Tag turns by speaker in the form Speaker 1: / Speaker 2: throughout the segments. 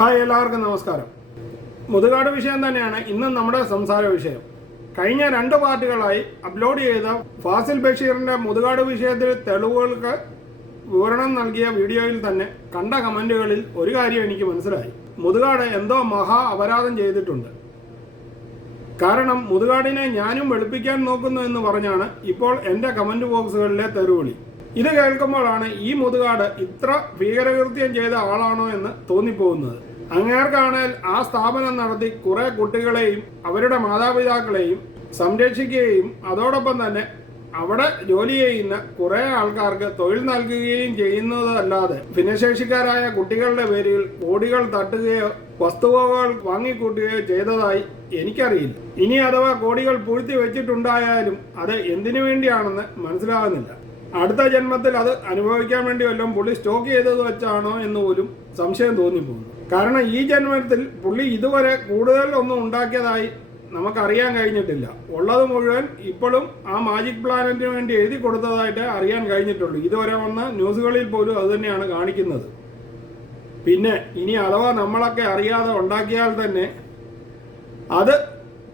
Speaker 1: Hi എല്ലാവർക്കും നമസ്കാരം. മുതുകാട് വിഷയം തന്നെയാണ് ഇന്ന് നമ്മുടെ സംസാര വിഷയം. കഴിഞ്ഞ രണ്ട് പാർട്ടികളായി അപ്ലോഡ് ചെയ്ത ഫാസിൽ ബഷീറിന്റെ മുതുകാട് വിഷയത്തിൽ തെളിവുകൾക്ക് വിവരണം നൽകിയ വീഡിയോയിൽ തന്നെ കണ്ട കമന്റുകളിൽ ഒരു കാര്യം എനിക്ക് മനസ്സിലായി. മുതുകാട് എന്തോ മഹാ അപരാധം ചെയ്തിട്ടുണ്ട്. കാരണം മുതുകാടിനെ ഞാനും വെളുപ്പിക്കാൻ നോക്കുന്നു എന്ന് പറഞ്ഞാണ് ഇപ്പോൾ എന്റെ കമന്റ് ബോക്സുകളിലെ തെരുവിളി ഇത് കേൾക്കുമ്പോഴാണ് ഈ മുതുകാട് ഇത്ര ഭീകരകൃത്യം ചെയ്ത ആളാണോ എന്ന് തോന്നിപ്പോകുന്നത്. അങ്ങേർക്കാണേൽ ആ സ്ഥാപനം നടത്തി കുറെ കുട്ടികളെയും അവരുടെ മാതാപിതാക്കളെയും സംരക്ഷിക്കുകയും അതോടൊപ്പം തന്നെ അവിടെ ജോലി ചെയ്യുന്ന കുറെ ആൾക്കാർക്ക് തൊഴിൽ നൽകുകയും ചെയ്യുന്നതല്ലാതെ ഭിന്നശേഷിക്കാരായ കുട്ടികളുടെ പേരിൽ കോടികൾ തട്ടുകയോ വസ്തുവകകൾ വാങ്ങിക്കൂട്ടുകയോ ചെയ്തതായി എനിക്കറിയില്ല. ഇനി അഥവാ കോടികൾ പൂഴ്ത്തി വെച്ചിട്ടുണ്ടായാലും അത് എന്തിനു വേണ്ടിയാണെന്ന് മനസ്സിലാകുന്നില്ല. അടുത്ത ജന്മത്തിൽ അത് അനുഭവിക്കാൻ വേണ്ടി വല്ലതും പുള്ളി സ്റ്റോക്ക് ചെയ്തത് വെച്ചാണോ എന്ന് പോലും സംശയം തോന്നിപ്പോകുന്നു. കാരണം ഈ ജന്മത്തിൽ പുള്ളി ഇതുവരെ കൂടുതൽ ഒന്നും ഉണ്ടാക്കിയതായി നമുക്കറിയാൻ കഴിഞ്ഞിട്ടില്ല. ഉള്ളത് മുഴുവൻ ഇപ്പോഴും ആ മാജിക് പ്ലാനറ്റിന് വേണ്ടി എഴുതി കൊടുത്തതായിട്ട് അറിയാൻ കഴിഞ്ഞിട്ടുള്ളൂ. ഇതുവരെ വന്ന ന്യൂസുകളിൽ പോലും അത് തന്നെയാണ് കാണിക്കുന്നത്. പിന്നെ ഇനി അഥവാ നമ്മളൊക്കെ അറിയാതെ ഉണ്ടാക്കിയാൽ തന്നെ അത്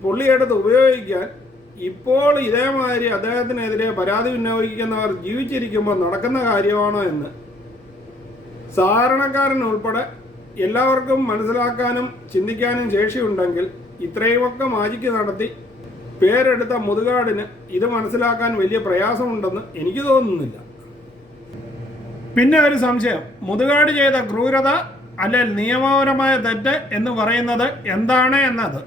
Speaker 1: പുള്ളിയെടുത്ത് ഉപയോഗിക്കാൻ ഇപ്പോൾ ഇതേമാതിരി അദ്ദേഹത്തിനെതിരെ പരാതി ഉന്നയിക്കുന്നവർ ജീവിച്ചിരിക്കുമ്പോൾ നടക്കുന്ന കാര്യമാണോ എന്ന് സാധാരണക്കാരൻ ഉൾപ്പെടെ എല്ലാവർക്കും മനസ്സിലാക്കാനും ചിന്തിക്കാനും ശേഷിയുണ്ടെങ്കിൽ ഇത്രയുമൊക്കെ മാജിക്ക് നടത്തി പേരെടുത്ത മുതുകാടിന് ഇത് മനസ്സിലാക്കാൻ വലിയ പ്രയാസമുണ്ടെന്ന് എനിക്ക് തോന്നുന്നില്ല. പിന്നെ ഒരു സംശയം. മുതുകാട് ചെയ്ത ക്രൂരത അല്ലെങ്കിൽ നിയമപരമായ തെറ്റ് എന്ന് പറയുന്നത് എന്താണ് എന്നത്?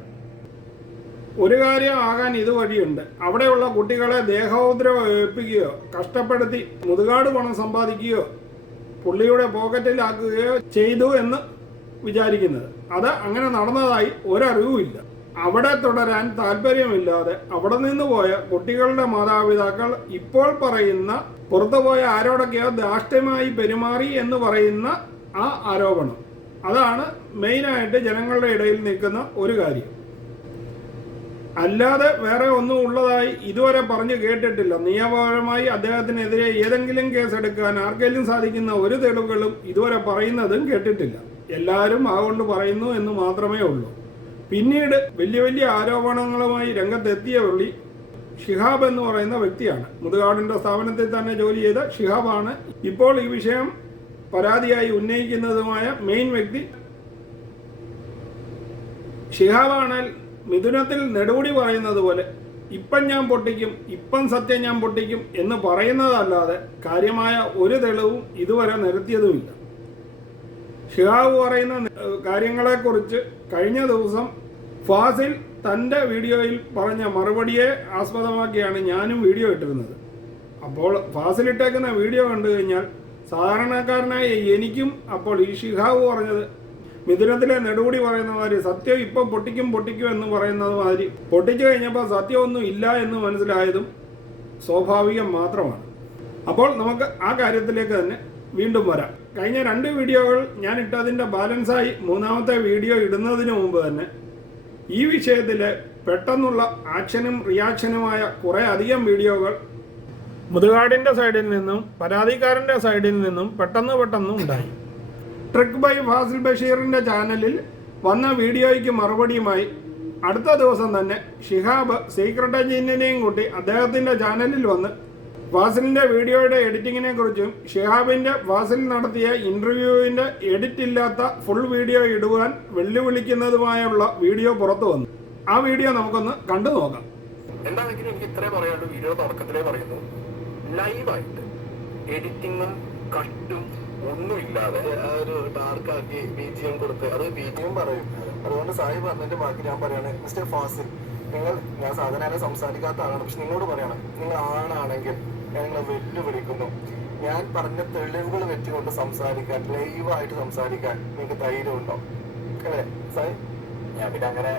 Speaker 1: ഒരു കാര്യം ആകാൻ ഇതുവഴിയുണ്ട്. അവിടെയുള്ള കുട്ടികളെ ദേഹോദ്രവം ഏൽപ്പിക്കുകയോ കഷ്ടപ്പെടുത്തി മുതുകാട് പണം സമ്പാദിക്കുകയോ പുള്ളിയുടെ പോക്കറ്റിലാക്കുകയോ ചെയ്തു എന്ന് വിചാരിക്കുന്നത്. അത് അങ്ങനെ നടന്നതായി ഒരറിവുമില്ല അവിടെ തുടരാൻ താല്പര്യമില്ലാതെ അവിടെ നിന്ന് പോയ കുട്ടികളുടെ മാതാപിതാക്കൾ ഇപ്പോൾ പറയുന്ന പുറത്തു പോയ ആരോടൊക്കെയോ ദാഷ്ട്യമായി പെരുമാറി എന്ന് പറയുന്ന ആ ആരോപണം. അതാണ് മെയിനായിട്ട് ജനങ്ങളുടെ ഇടയിൽ നിൽക്കുന്ന ഒരു കാര്യം. അല്ലാതെ വേറെ ഒന്നും ഉള്ളതായി ഇതുവരെ പറഞ്ഞു കേട്ടിട്ടില്ല. നിയമപരമായി അദ്ദേഹത്തിനെതിരെ ഏതെങ്കിലും കേസ് എടുക്കാൻ ആർക്കെങ്കിലും സാധിക്കുന്ന ഒരു തെളിവുകളും ഇതുവരെ പറയുന്നതും കേട്ടിട്ടില്ല. എല്ലാവരും അതുകൊണ്ട് പറയുന്നു എന്ന് മാത്രമേ ഉള്ളൂ. പിന്നീട് വലിയ വലിയ ആരോപണങ്ങളുമായി രംഗത്തെത്തിയ പുള്ളി ഷിഹാബ് എന്ന് പറയുന്ന വ്യക്തിയാണ്. മുതുകാടിന്റെ സ്ഥാപനത്തിൽ തന്നെ ജോലി ചെയ്ത ഷിഹാബാണ്. ഇപ്പോൾ ഈ വിഷയം പരാതിയായി ഉന്നയിക്കുന്നതുമായ മെയിൻ വ്യക്തി ഷിഹാബാണാൽ മിഥുനത്തിൽ നെടുമുടി പറയുന്നത് പോലെ ഇപ്പം ഞാൻ പൊട്ടിക്കും ഇപ്പം സത്യം ഞാൻ പൊട്ടിക്കും എന്ന് പറയുന്നതല്ലാതെ കാര്യമായ ഒരു തെളിവും ഇതുവരെ നിരത്തിയതുമില്ല. ഷിഹാബ് പറയുന്ന കാര്യങ്ങളെ കാര്യങ്ങളെക്കുറിച്ച് കഴിഞ്ഞ ദിവസം ഫാസിൽ തന്റെ വീഡിയോയിൽ പറഞ്ഞ മറുപടിയെ ആസ്പദമാക്കിയാണ് ഞാനും വീഡിയോ ഇട്ടിരുന്നത്. അപ്പോൾ ഫാസിൽ ഇട്ടേക്കുന്ന വീഡിയോ കണ്ടു കഴിഞ്ഞാൽ സാധാരണക്കാരനായ എനിക്കും അപ്പോൾ ഈ ഷിഹാബ് പറഞ്ഞത് മിഥുനത്തിലെ നെടുപടി പറയുന്ന മാതിരി സത്യം ഇപ്പം പൊട്ടിക്കും പൊട്ടിക്കും എന്ന് പറയുന്നത് മാതിരി പൊട്ടിച്ചു കഴിഞ്ഞപ്പോൾ സത്യമൊന്നും ഇല്ല എന്ന് മനസ്സിലായതും സ്വാഭാവികം മാത്രമാണ്. അപ്പോൾ നമുക്ക് ആ കാര്യത്തിലേക്ക് തന്നെ വീണ്ടും വരാം. കഴിഞ്ഞ രണ്ട് വീഡിയോകൾ ഞാൻ ഇട്ടതിന്റെ ബാലൻസായി മൂന്നാമത്തെ വീഡിയോ ഇടുന്നതിന് മുമ്പ് തന്നെ ഈ വിഷയത്തിൽ പെട്ടെന്നുള്ള ആക്ഷനും റിയാക്ഷനുമായ കുറേ അധികം വീഡിയോകൾ മുതുകാടിന്റെ സൈഡിൽ നിന്നും പരാതിക്കാരന്റെ സൈഡിൽ നിന്നും പെട്ടെന്ന് പെട്ടെന്ന് ഉണ്ടായി. ട്രിക്ക് ബൈ ഫാസിൽ ബഷീറിന്റെ ചാനലിൽ വന്ന വീഡിയോയ്ക്ക് മറുപടിയുമായി അടുത്ത ദിവസം തന്നെ ഷിഹാബ് സീക്രട്ട് എഞ്ചിനെയും കൂട്ടി അദ്ദേഹത്തിന്റെ ചാനലിൽ വന്ന് ഫാസിലിന്റെ വീഡിയോയുടെ എഡിറ്റിങ്ങിനെ കുറിച്ചും ഷിഹാബിന്റെ വാസിൽ നടത്തിയ ഇന്റർവ്യൂവിന്റെ എഡിറ്റ് ഇല്ലാത്ത ഫുൾ വീഡിയോ ഇടുവാൻ വെല്ലുവിളിക്കുന്നതുമായുള്ള വീഡിയോ പുറത്തു വന്നു. ആ വീഡിയോ നമുക്കൊന്ന് കണ്ടു നോക്കാം.
Speaker 2: എന്താണെങ്കിലും എനിക്ക് ഇത്രേ പറയാണ്ട് വീഡിയോ തുടക്കത്തിലേ പറയുന്നു. ലൈവായിട്ട് എഡിറ്റിങ്ങും കട്ടും ഒന്നുമില്ലാതെ ഒരു ഡാർക്ക് ആക്കി ബി ജി എം കൊടുത്ത് അത് ബി ജി എം പറയും. അതുകൊണ്ട് സായി പറഞ്ഞിട്ട് ബാക്കി ഞാൻ പറയാണ് മിസ്റ്റർ ഫാസിൽ നിങ്ങൾ ഞാൻ സാധാരണ സംസാരിക്കാത്ത ആളാണ് പക്ഷെ നിങ്ങളോട് പറയണം നിങ്ങൾ ആണാണെങ്കിൽ ഞാൻ നിങ്ങളെ വെല്ലുവിളിക്കുന്നു. ഞാൻ പറഞ്ഞ തെളിവുകൾ വെച്ചുകൊണ്ട് സംസാരിക്കാൻ ലൈവായിട്ട് സംസാരിക്കാൻ നിങ്ങൾക്ക് ധൈര്യമുണ്ടോ? അല്ലേ? സായി? ഞാൻ പിന്നെ അങ്ങനെ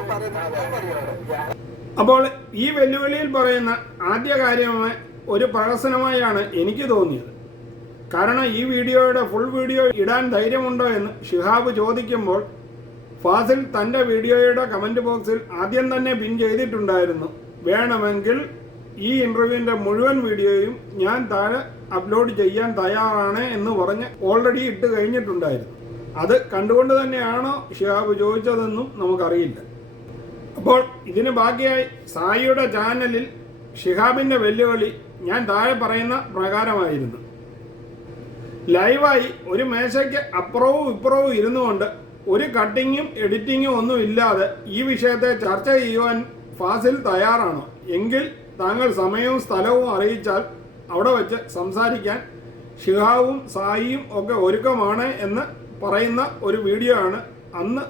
Speaker 2: പറയുന്നത്
Speaker 1: അപ്പോൾ ഈ വെല്ലുവിളിയിൽ പറയുന്ന ആദ്യ കാര്യമായി ഒരു പ്രഹസനമായാണ് എനിക്ക് തോന്നിയത്. കാരണം ഈ വീഡിയോയുടെ ഫുൾ വീഡിയോ ഇടാൻ ധൈര്യമുണ്ടോ എന്ന് ഷിഹാബ് ചോദിക്കുമ്പോൾ ഫാസിൽ തന്റെ വീഡിയോയുടെ കമന്റ് ബോക്സിൽ ആദ്യം തന്നെ പിൻ ചെയ്തിട്ടുണ്ടായിരുന്നു. വേണമെങ്കിൽ ഈ ഇന്റർവ്യൂവിന്റെ മുഴുവൻ വീഡിയോയും ഞാൻ താഴെ അപ്ലോഡ് ചെയ്യാൻ തയ്യാറാണ് എന്ന് പറഞ്ഞ് ഓൾറെഡി ഇട്ട് കഴിഞ്ഞിട്ടുണ്ടായിരുന്നു. അത് കണ്ടുകൊണ്ട് തന്നെയാണോ ഷിഹാബ് ചോദിച്ചതെന്നും നമുക്കറിയില്ല. അപ്പോൾ ഇതിന് ബാക്കിയായി സായിയുടെ ചാനലിൽ ഷിഹാബിന്റെ വെല്ലുവിളി ഞാൻ താഴെ പറയുന്ന പ്രകാരമായിരുന്നു. ലൈവായി ഒരു മേശയ്ക്ക് അപ്പുറവും ഇപ്പുറവും ഇരുന്നുകൊണ്ട് ഒരു കട്ടിങ്ങും എഡിറ്റിങ്ങും ഒന്നും ഇല്ലാതെ ഈ വിഷയത്തെ ചർച്ച ചെയ്യുവാൻ ഫാസിൽ തയ്യാറാണോ? എങ്കിൽ താങ്കൾ സമയവും സ്ഥലവും അറിയിച്ചാൽ അവിടെ വെച്ച് സംസാരിക്കാൻ ഷിഹാവും സായിയും ഒക്കെ ഒരുക്കമാണ് എന്ന് പറയുന്ന ഒരു വീഡിയോ ആണ് അന്ന്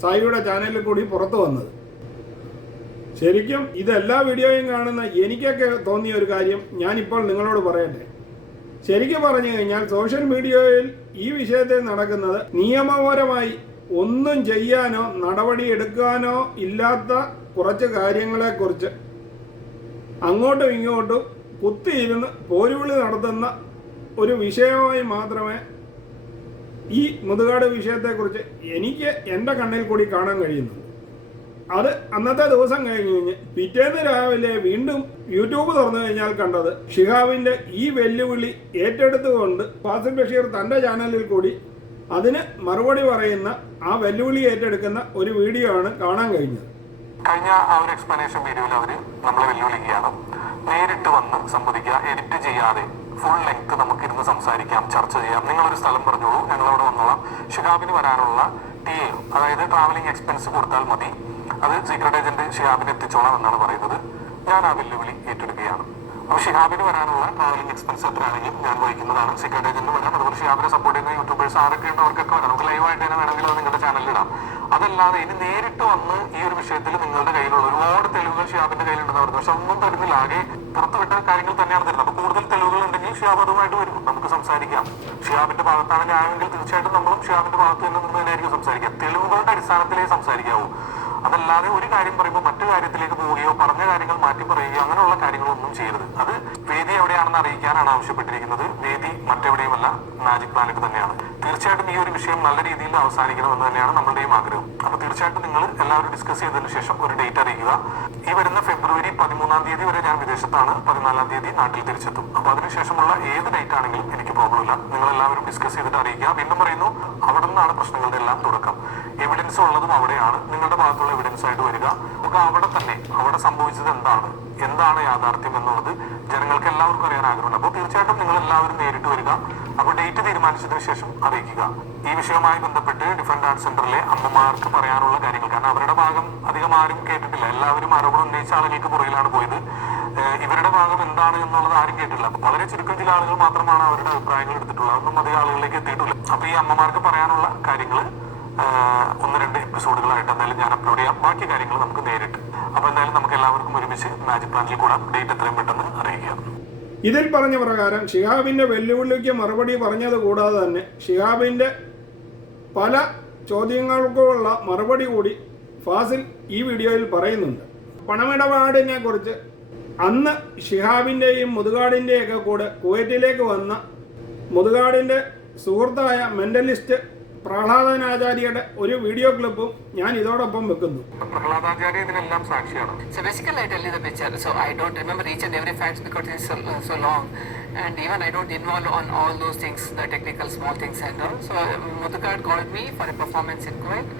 Speaker 1: സായിയുടെ ചാനലിൽ കൂടി പുറത്തു വന്നത്. ശരിക്കും ഇതെല്ലാ വീഡിയോയും കാണുന്ന എനിക്കൊക്കെ തോന്നിയ ഒരു കാര്യം ഞാനിപ്പോൾ നിങ്ങളോട് പറയട്ടെ. ശരിക്കും പറഞ്ഞു കഴിഞ്ഞാൽ സോഷ്യൽ മീഡിയയിൽ ഈ വിഷയത്തിൽ നടക്കുന്നത് നിയമപരമായി ഒന്നും ചെയ്യാനോ നടപടി എടുക്കാനോ ഇല്ലാത്ത കുറച്ച് കാര്യങ്ങളെക്കുറിച്ച് അങ്ങോട്ടും ഇങ്ങോട്ടും കുത്തിയിരുന്ന് പോരുവിളി നടത്തുന്ന ഒരു വിഷയമായി മാത്രമേ ഈ മുതുകാട് വിഷയത്തെക്കുറിച്ച് എനിക്ക് എന്റെ കണ്ണിൽ കൂടി കാണാൻ കഴിയുന്നു. അത് അന്നത്തെ ദിവസം കഴിഞ്ഞ് കഴിഞ്ഞ് പിറ്റേന്ന് രാവിലെ വീണ്ടും യൂട്യൂബ് തുറന്നു കഴിഞ്ഞാൽ കണ്ടത് ഷിഹാബിന്റെ ഈ വെല്ലുവിളി ഏറ്റെടുത്തുകൊണ്ട് ഫാസിൽ ബഷീർ തന്റെ ചാനലിൽ കൂടി അതിന് മറുപടി പറയുന്ന ആ വെല്ലുവിളി ഏറ്റെടുക്കുന്ന ഒരു വീഡിയോ ആണ് കാണാൻ കഴിഞ്ഞത്.
Speaker 2: കഴിഞ്ഞ ആ ഒരു എക്സ്പ്ലനേഷൻ വീഡിയോയിൽ അവർ നമ്മളെ വെല്ലുവിളിക്കുകയാണ്. നേരിട്ട് വന്ന് സംവദിക്കുക എഡിറ്റ് ചെയ്യാതെ ഫുൾ ലെങ്ത് നമുക്ക് ഇരുന്ന് സംസാരിക്കാം ചർച്ച ചെയ്യാം. നിങ്ങളൊരു സ്ഥലം പറഞ്ഞോളൂ ഞങ്ങളവിടെ വന്നോളാം. ഷിഹാബിന് വരാനുള്ള ടി എ അതായത് ട്രാവലിംഗ് എക്സ്പെൻസ് കൊടുത്താൽ മതി. അത് സീക്രട്ട് ഏജന്റ് ഷിഹാബിന് എത്തിച്ചോളാം എന്നാണ് പറയുന്നത്. ഞാൻ ആ വെല്ലുവിളി ഏറ്റെടുക്കുകയാണ്. അപ്പോൾ ഷിഹാബിന് വരാനുള്ള ട്രാവലിംഗ് എക്സ്പെൻസ് എത്രയാണെങ്കിലും ഞാൻ വഹിക്കുന്നതാണ് സീക്രട്ട് ഏജന്റ് വരാം. അതുപോലെ ഷിഹാബിനെ സപ്പോർട്ട് ചെയ്യുന്ന യൂട്യൂബേഴ്സ് ആരൊക്കെ ഉണ്ട് അവർക്കൊക്കെ വരാം. നമുക്ക് ലൈവായിട്ട് തന്നെ വേണമെങ്കിൽ അത് നിങ്ങളുടെ ചാനലിൽ ഇടാം. അതല്ലാതെ ഇനി നേരിട്ട് വന്ന് ഈ ഒരു വിഷയത്തിൽ നിങ്ങളുടെ കയ്യിലുള്ള ഒരുപാട് തെളിവുകൾ ഷിയാബിന്റെ കയ്യിലുണ്ടെന്ന് പറഞ്ഞു. പക്ഷെ ഒന്നും തരുന്നില്ല. ആകെ പുറത്തുവിട്ട കാര്യങ്ങൾ തന്നെയാണ് തരുന്നത്. അപ്പൊ കൂടുതൽ തെളിവുകൾ ഉണ്ടെങ്കിൽ ഷിയാബ് അതുമായിട്ട് വരും. നമുക്ക് സംസാരിക്കാം. ഷിയാബിന്റെ ഭാഗത്താണ് ന്യായമെങ്കിൽ തീർച്ചയായിട്ടും നമ്മളും ഷിയാബിന്റെ ഭാഗത്ത് നിന്ന് തന്നെയായിരിക്കും സംസാരിക്കാം തെളിവുകളുടെ അടിസ്ഥാനത്തിലേ സംസാരിക്കാവൂ. അതല്ലാതെ ഒരു കാര്യം പറയുമ്പോൾ മറ്റു കാര്യത്തിലേക്ക് പോവുകയോ പറഞ്ഞ കാര്യങ്ങൾ മാറ്റി പറയുകയോ അങ്ങനെയുള്ള കാര്യങ്ങളൊന്നും ചെയ്യരുത്. അത് വേദി എവിടെയാണെന്ന് അറിയിക്കാനാണ് ആവശ്യപ്പെട്ടിരിക്കുന്നത്. വേദി മറ്റെവിടെയുമല്ല. മാജിക് പ്ലാനറ്റ് തന്നെയാണ്. തീർച്ചയായിട്ടും ഈ ഒരു വിഷയം നല്ല രീതിയിൽ അവസാനിക്കണമെന്ന് തന്നെയാണ് നമ്മളുടെയും ആഗ്രഹം. അപ്പൊ തീർച്ചയായിട്ടും നിങ്ങൾ എല്ലാവരും ഡിസ്കസ് ചെയ്തതിനു ശേഷം ഒരു ഡേറ്റ് അറിയിക്കുക. ഈ വരുന്ന ഫെബ്രുവരി പതിമൂന്നാം തീയതി വരെ ഞാൻ വിദേശത്താണ്. പതിനാലാം തീയതി നാട്ടിൽ തിരിച്ചെത്തും. അപ്പൊ അതിനുശേഷമുള്ള ഏത് ഡേറ്റ് ആണെങ്കിലും എനിക്ക് പ്രോബ്ലം ഇല്ല. നിങ്ങൾ എല്ലാവരും ഡിസ്കസ് ചെയ്തിട്ട് അറിയിക്കുക. വീണ്ടും പറയുന്നു അവിടെ നിന്നാണ് പ്രശ്നങ്ങളുടെ എല്ലാം തുടക്കം. എവിഡൻസ് ഉള്ളതും അവിടെയാണ്. നിങ്ങളുടെ ഭാഗത്തുള്ള എവിഡൻസ് ആയിട്ട് വരിക. നമുക്ക് അവിടെ തന്നെ. അവിടെ സംഭവിച്ചത് എന്താണ്? എന്താണ് യാഥാർത്ഥ്യം എന്നുള്ളത് ജനങ്ങൾക്ക് എല്ലാവർക്കും അറിയാൻ ആഗ്രഹമുണ്ട്. അപ്പോൾ തീർച്ചയായിട്ടും നിങ്ങൾ എല്ലാവരും നേരിട്ട് വരിക. അപ്പോൾ ഡേറ്റ് തീരുമാനിച്ചതിന് ശേഷം അറിയിക്കുക. ഈ വിഷയവുമായി ബന്ധപ്പെട്ട് ഡിഫറെന്റ് ആർട്ട് സെന്ററിലെ അമ്മമാർക്ക് പറയാനുള്ള കാര്യങ്ങൾ. കാരണം അവരുടെ ഭാഗം അധികം ആരും കേട്ടിട്ടില്ല. എല്ലാവരും ആരോപണം ഉന്നയിച്ച ആളുകൾക്ക് പുറകിലാണ് പോയത്. ഇവരുടെ ഭാഗം എന്താണ് എന്നുള്ളത് ആരും കേട്ടില്ല വളരെ ചുരുക്കം ചില ആളുകൾ മാത്രമാണ് അവരുടെ അഭിപ്രായങ്ങൾ എടുത്തിട്ടുള്ളത്. അതൊന്നും അധികം ആളുകളിലേക്ക് എത്തിയിട്ടില്ല. അപ്പൊ ഈ അമ്മമാർക്ക് പറയാനുള്ള കാര്യങ്ങൾ ഒന്ന് രണ്ട് എപ്പിസോഡുകളായിട്ട് എന്തായാലും ഞാൻ അപ്ലോഡ് ചെയ്യാം. ബാക്കി കാര്യങ്ങൾ നമുക്ക് നേരിട്ട്. അപ്പൊ എന്തായാലും നമുക്ക് എല്ലാവർക്കും ഒരുമിച്ച് മാജിക് പ്ലാനിൽ കൂടാം. ഡേറ്റ് എത്രയും പെട്ടെന്ന് അറിയിക്കാം.
Speaker 1: ഇതിൽ പറഞ്ഞ പ്രകാരം ഷിഹാബിന്റെ വെല്ലുവിളിക്ക് മറുപടി പറഞ്ഞത് കൂടാതെ തന്നെ ഷിഹാബിന്റെ പല ചോദ്യങ്ങൾക്കുള്ള മറുപടി കൂടി ഫാസിൽ ഈ വീഡിയോയിൽ പറയുന്നുണ്ട്. പണമിടപാടിനെ കുറിച്ച് അന്ന് ഷിഹാബിന്റെയും മുതുകാടിന്റെയൊക്കെ കൂടെ കുവൈറ്റിലേക്ക് വന്ന മുതുകാടിന്റെ സുഹൃത്തായ മെന്റലിസ്റ്റ് പ്രഹ്ലാദനാചാര്യയുടെ ഒരു വീഡിയോ ക്ലിപ്പും ഞാൻ ഇതോടൊപ്പം വെക്കുന്നു
Speaker 2: പ്രഹ്ലാദാചാര്യ ഇതിനെല്ലാം സാക്ഷിയാണ്
Speaker 3: So basically, I tell you the picture. So I don't remember each and every fact because it's so, uh, so long, and even I don't involve on all those things, the technical small things and all. So uh, called me for a performance in Kuwait.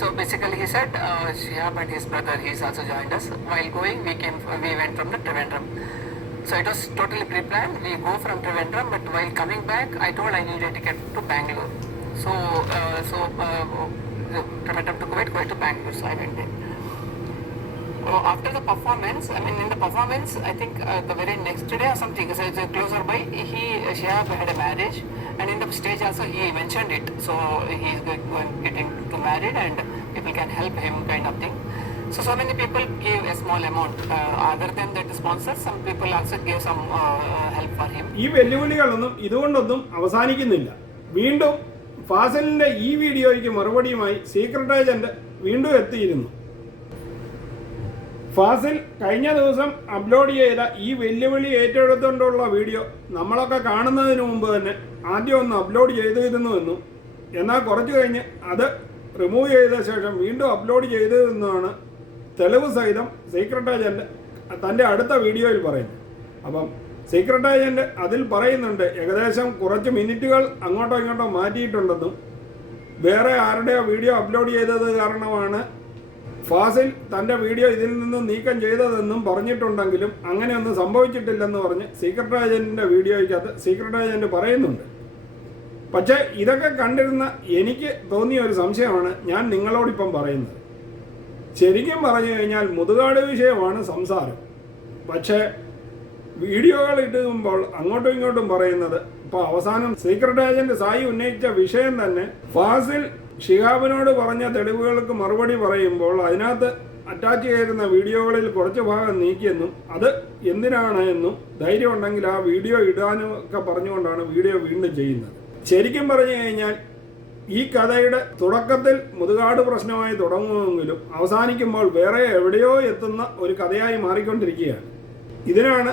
Speaker 3: So basically, he said uh, Shihab and his brother, he's also joined us. While going, we came, we went from the Trivandrum. So it was totally pre-planned. We go from Trivandrum, but while coming back, I told I need a ticket to Bangalore. So uh, so uh, up to Kuwait, Kuwait to Bangalore. So I went there. Uh, after the performance, I mean, in the performance, I think uh, the very next day or something, so it's a closer by, he, Shihab had a marriage, and in the stage also he mentioned it. So he's going, going getting to married, and people can help him, kind of thing. So so many people gave a small amount. Uh, other than that the sponsors, some people also gave some uh, help for him.
Speaker 1: ഈ വെല്ലുവിളികളൊന്നും ഇതുകൊണ്ടൊന്നും അവസാനിക്കുന്നില്ല വീണ്ടും ഫാസിലിന്റെ ഈ വീഡിയോയ്ക്ക് മറുപടിയുമായി secret agent വീണ്ടും എത്തിയിരുന്നു. ഫാസിൽ കഴിഞ്ഞ ദിവസം അപ്ലോഡ് ചെയ്ത ഈ വെല്ലുവിളി ഏറ്റെടുത്തുകൊണ്ടുള്ള വീഡിയോ നമ്മളൊക്കെ കാണുന്നതിന് മുമ്പ് തന്നെ ആദ്യം ഒന്ന് അപ്ലോഡ് ചെയ്തിരുന്നുവെന്നും എന്നാൽ കുറച്ചു കഴിഞ്ഞ് അത് റിമൂവ് ചെയ്ത ശേഷം വീണ്ടും അപ്ലോഡ് ചെയ്തതെന്നാണ് തെളിവ് സഹിതം സീക്രട്ട് ഏജന്റ് തന്റെ അടുത്ത വീഡിയോയിൽ പറയുന്നത്. അപ്പം സീക്രട്ട് ഏജന്റ് അതിൽ പറയുന്നുണ്ട് ഏകദേശം കുറച്ച് മിനിറ്റുകൾ അങ്ങോട്ടോ ഇങ്ങോട്ടോ മാറ്റിയിട്ടുണ്ടെന്നും വേറെ ആരുടെയോ വീഡിയോ അപ്ലോഡ് ചെയ്തത് കാരണമാണ് ഫാസിൽ തന്റെ വീഡിയോ ഇതിൽ നിന്ന് നീക്കം ചെയ്തതെന്നും പറഞ്ഞിട്ടുണ്ടെങ്കിലും അങ്ങനെയൊന്നും സംഭവിച്ചിട്ടില്ലെന്ന് പറഞ്ഞ് സീക്രട്ട് ഏജന്റിന്റെ വീഡിയോയ്ക്കകത്ത് സീക്രട്ട് ഏജന്റ് പറയുന്നുണ്ട്. പക്ഷേ ഇതൊക്കെ കണ്ടിരുന്ന എനിക്ക് തോന്നിയ ഒരു സംശയമാണ് ഞാൻ നിങ്ങളോടിപ്പം പറയുന്നത്. ശരിക്കും പറഞ്ഞു കഴിഞ്ഞാൽ മുതുകാട് വിഷയമാണ് സംസാരം. പക്ഷേ വീഡിയോകൾ ഇടുമ്പോൾ അങ്ങോട്ടും ഇങ്ങോട്ടും പറയുന്നത്. ഇപ്പോൾ അവസാനം സീക്രട്ട് ഏജന്റ് സായി ഉന്നയിച്ച വിഷയം തന്നെ ഫാസിൽ ഷിഹാബിനോട് പറഞ്ഞ തെളിവുകൾക്ക് മറുപടി പറയുമ്പോൾ അതിനകത്ത് അറ്റാച്ച് ചെയ്തിരുന്ന വീഡിയോകളിൽ കുറച്ച് ഭാഗം നീക്കിയെന്നും അത് എന്തിനാണ് എന്നും ധൈര്യം ഉണ്ടെങ്കിൽ ആ വീഡിയോ ഇടാനും ഒക്കെ പറഞ്ഞുകൊണ്ടാണ് വീഡിയോ വീണ്ടും ചെയ്യുന്നത്. ശരിക്കും പറഞ്ഞു കഴിഞ്ഞാൽ ഈ കഥയുടെ തുടക്കത്തിൽ മുതുകാട് പ്രശ്നമായി തുടങ്ങുമെങ്കിലും അവസാനിക്കുമ്പോൾ വേറെ എവിടെയോ എത്തുന്ന ഒരു കഥയായി മാറിക്കൊണ്ടിരിക്കുകയാണ്. ഇതിനാണ്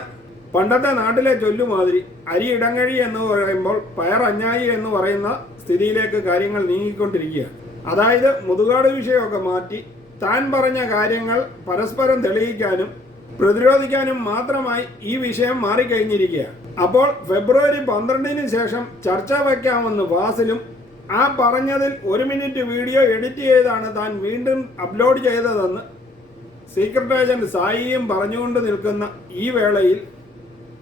Speaker 1: പണ്ടത്തെ നാട്ടിലെ ചൊല്ലുമാതിരി അരി ഇടങ്ങഴി എന്ന് പറയുമ്പോൾ പയർ അഞ്ഞായി എന്ന് പറയുന്ന സ്ഥിതിയിലേക്ക് കാര്യങ്ങൾ നീങ്ങിക്കൊണ്ടിരിക്കുകയാണ്. അതായത് മുതുകാട് വിഷയമൊക്കെ മാറ്റി താൻ പറഞ്ഞ കാര്യങ്ങൾ പരസ്പരം തെളിയിക്കാനും പ്രതിരോധിക്കാനും മാത്രമായി ഈ വിഷയം മാറിക്കഴിഞ്ഞിരിക്കുകയാണ്. അപ്പോൾ ഫെബ്രുവരി പന്ത്രണ്ടിന് ശേഷം ചർച്ച വയ്ക്കാമെന്ന് വാസിലും ആ പറഞ്ഞതിൽ ഒരു മിനിറ്റ് വീഡിയോ എഡിറ്റ് ചെയ്താണ് താൻ വീണ്ടും അപ്ലോഡ് ചെയ്തതെന്ന് സീക്രട്ട് ഏജന്റ് സായിയും പറഞ്ഞുകൊണ്ട് നിൽക്കുന്ന ഈ വേളയിൽ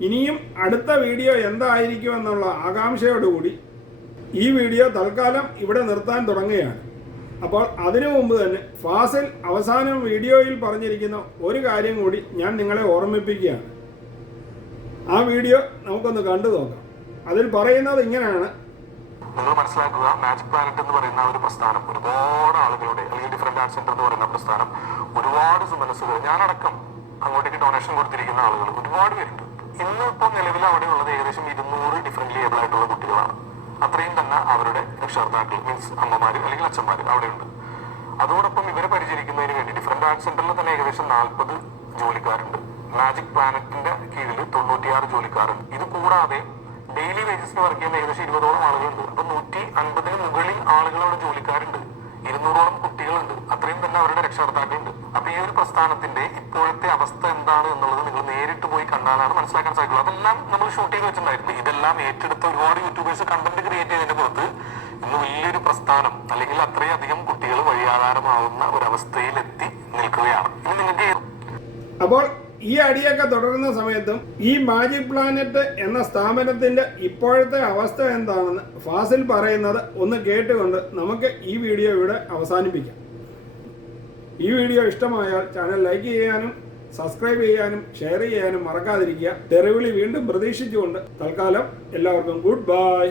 Speaker 1: ഇനിയും അടുത്ത വീഡിയോ എന്തായിരിക്കും എന്തായിരിക്കുമെന്നുള്ള ആകാംക്ഷയോടുകൂടി ഈ വീഡിയോ തൽക്കാലം ഇവിടെ നിർത്താൻ തുടങ്ങുകയാണ്. അപ്പോൾ അതിനു മുമ്പ് തന്നെ ഫാസിൽ അവസാനം വീഡിയോയിൽ പറഞ്ഞിരിക്കുന്ന ഒരു കാര്യം കൂടി ഞാൻ നിങ്ങളെ ഓർമ്മിപ്പിക്കുകയാണ്. ആ വീഡിയോ നമുക്കൊന്ന് കണ്ടു നോക്കാം. അതിൽ പറയുന്നത് ഇങ്ങനെയാണ്.
Speaker 2: നിങ്ങൾ മനസ്സിലാക്കുക മാജിക് പ്ലാനറ്റ് എന്ന് പറയുന്ന ഒരു പ്രസ്ഥാനം ഒരുപാട് ആളുകളുടെ അല്ലെങ്കിൽ ഡിഫറെന്റ് ആർട്ട് സെന്റർ എന്ന് പറയുന്ന പ്രസ്ഥാനം ഒരുപാട് സുമനസ്സുകൾ ഞാനടക്കം അങ്ങോട്ടേക്ക് ഡൊണേഷൻ കൊടുത്തിരിക്കുന്ന ആളുകൾ ഒരുപാട് പേരുണ്ട്. ഇന്ന് ഇപ്പോൾ നിലവിൽ അവിടെ ഉള്ളത് ഏകദേശം ഇരുന്നൂറ് ഡിഫറെന്റ് ഏബിൾ ആയിട്ടുള്ള കുട്ടികളാണ്. അത്രയും തന്നെ അവരുടെ രക്ഷകർത്താക്കൾ മീൻസ് അമ്മമാര് അല്ലെങ്കിൽ അച്ഛന്മാര് അവിടെയുണ്ട്. അതോടൊപ്പം ഇവരെ പരിചരിക്കുന്നതിന് വേണ്ടി ഡിഫറെന്റ് ആർട്ട് സെന്ററിൽ തന്നെ ഏകദേശം നാൽപ്പത് ജോലിക്കാരുണ്ട്. മാജിക് പ്ലാനറ്റിന്റെ കീഴിൽ തൊണ്ണൂറ്റിയാറ് ജോലിക്കാരുണ്ട്. ഇത് കൂടാതെ ഡെയിലി വേജസിന് വർക്ക് ചെയ്യുന്ന ഏകദേശം ഇരുപതോളം ആളുകളുണ്ട്. അപ്പൊ നൂറ്റി അൻപതിന് മുകളിൽ ആളുകൾ അവിടെ ജോലിക്കാരുണ്ട്. ഇരുന്നൂറോളം അവരുടെ രക്ഷകർത്താക്കളുണ്ട് അപ്പൊ ഈ ഒരു പ്രസ്ഥാനത്തിന്റെ ഇപ്പോഴത്തെ അവസ്ഥ എന്താണ് എന്നുള്ളത് നിങ്ങൾ നേരിട്ട് പോയി കണ്ടാലാണ് മനസ്സിലാക്കാൻ സാധിക്കുള്ളൂ. അതെല്ലാം നമ്മൾ ഷൂട്ട് ചെയ്ത് വെച്ചിട്ടുണ്ടായിരുന്നു. ഇതെല്ലാം ഏറ്റെടുത്ത ഒരുപാട് യൂട്യൂബേഴ്സ് കണ്ടന്റ് ക്രിയേറ്റ് ചെയ്തതിന്റെ പുറത്ത് ഇന്ന് വലിയൊരു പ്രസ്ഥാനം അല്ലെങ്കിൽ അത്രയധികം കുട്ടികൾ വഴിയാധാരമാവുന്ന ഒരവസ്ഥയിലെത്തി നിൽക്കുകയാണ്. ഇനി നിങ്ങൾക്ക്
Speaker 1: അപ്പോൾ ഈ അടിയൊക്കെ തുടരുന്ന സമയത്തും ഈ മാജിക് പ്ലാനറ്റ് എന്ന സ്ഥാപനത്തിന്റെ ഇപ്പോഴത്തെ അവസ്ഥ എന്താണെന്ന് ഫാസിൽ പറയുന്നത് ഒന്ന് കേട്ടുകൊണ്ട് നമുക്ക് ഈ വീഡിയോ ഇവിടെ അവസാനിപ്പിക്കാം. ഈ വീഡിയോ ഇഷ്ടമായാൽ ചാനൽ ലൈക്ക് ചെയ്യാനും സബ്സ്ക്രൈബ് ചെയ്യാനും ഷെയർ ചെയ്യാനും മറക്കാതിരിക്കുക. തെറിവിളി വീണ്ടും പ്രതീക്ഷിച്ചുകൊണ്ട് തൽക്കാലം എല്ലാവർക്കും ഗുഡ് ബൈ.